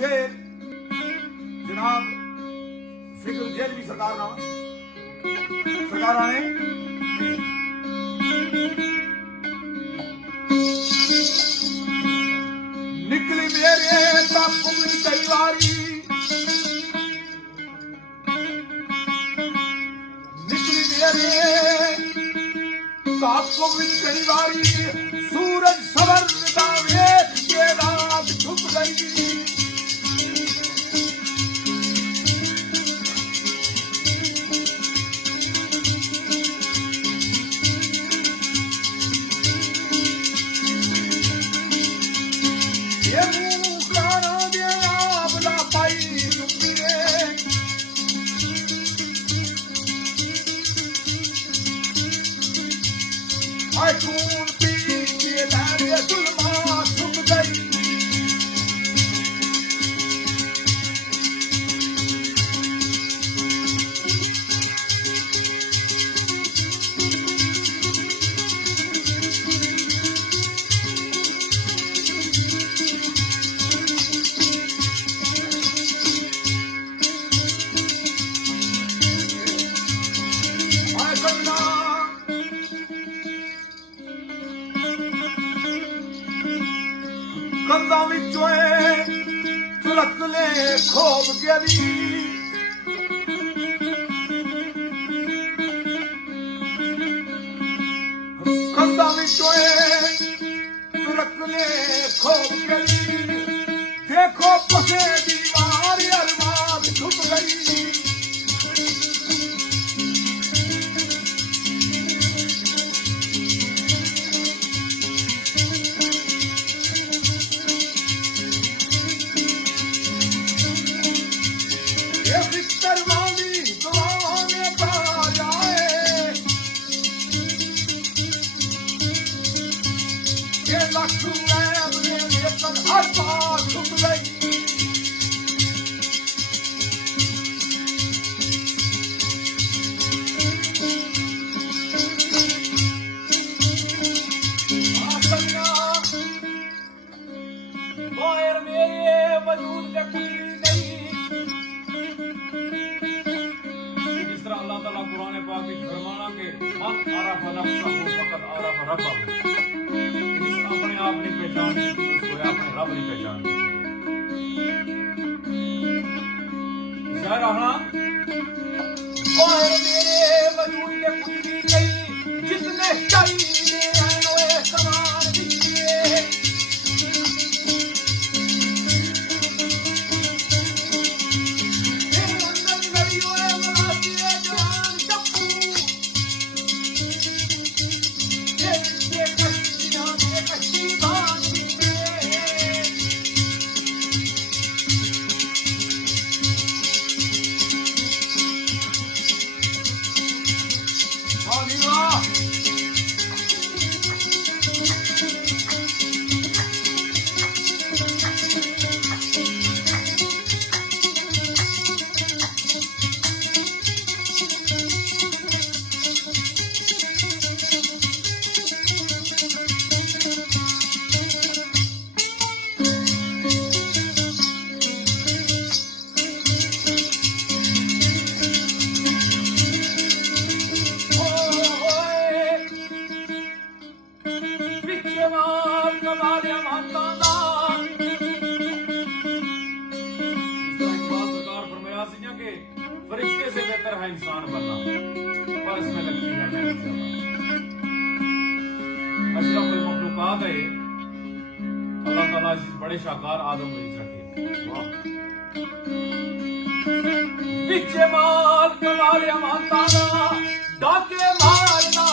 शेर जनाब फिक्र जेल भी सरकार ने निकली मेरे बापू की कई बारी निकली मेरे बापू की कई बारी सूरज सवर का वेख के रात छुप गई खून पी के लारे जुल्मा छुप गई ਕੰਧਾਂ ਵਿੱਚੋਂ ਚੁਲਕਲੇ ਖੋਬ ਗਈ ਕੰਧਾਂ ਵਿੱਚੋਂ ਚੁਲਕਲੇ ਖੋਬ ਗਈ ਦੇਖੋ ਪਸੇ ਦੀਵਾਰ ਅਰਮਾਨ ਛੁਪ ਗਈ हर बात छुप गई बाहर मेरे वजूद के कुछ नहीं जिस तरह अल्लाह ताला कुरान पाक में फरमाना के मन आरफ नफ्सहु फकद आरफ रब्बहु अपने आप नहीं पहचान अपने रब नहीं पहचान रहना और मेरे वजूद के कुछ भी नहीं जितने चाहिए हैं समान दिए फरिश्ते से बेहतर है इंसान बनना पर इसमें लगती है मेहनत अशरफुल मखलूकात है अल्लाह ताला इस बड़े शाकार आदम रखे वाह विच माल कमाल अमानता डाके मारना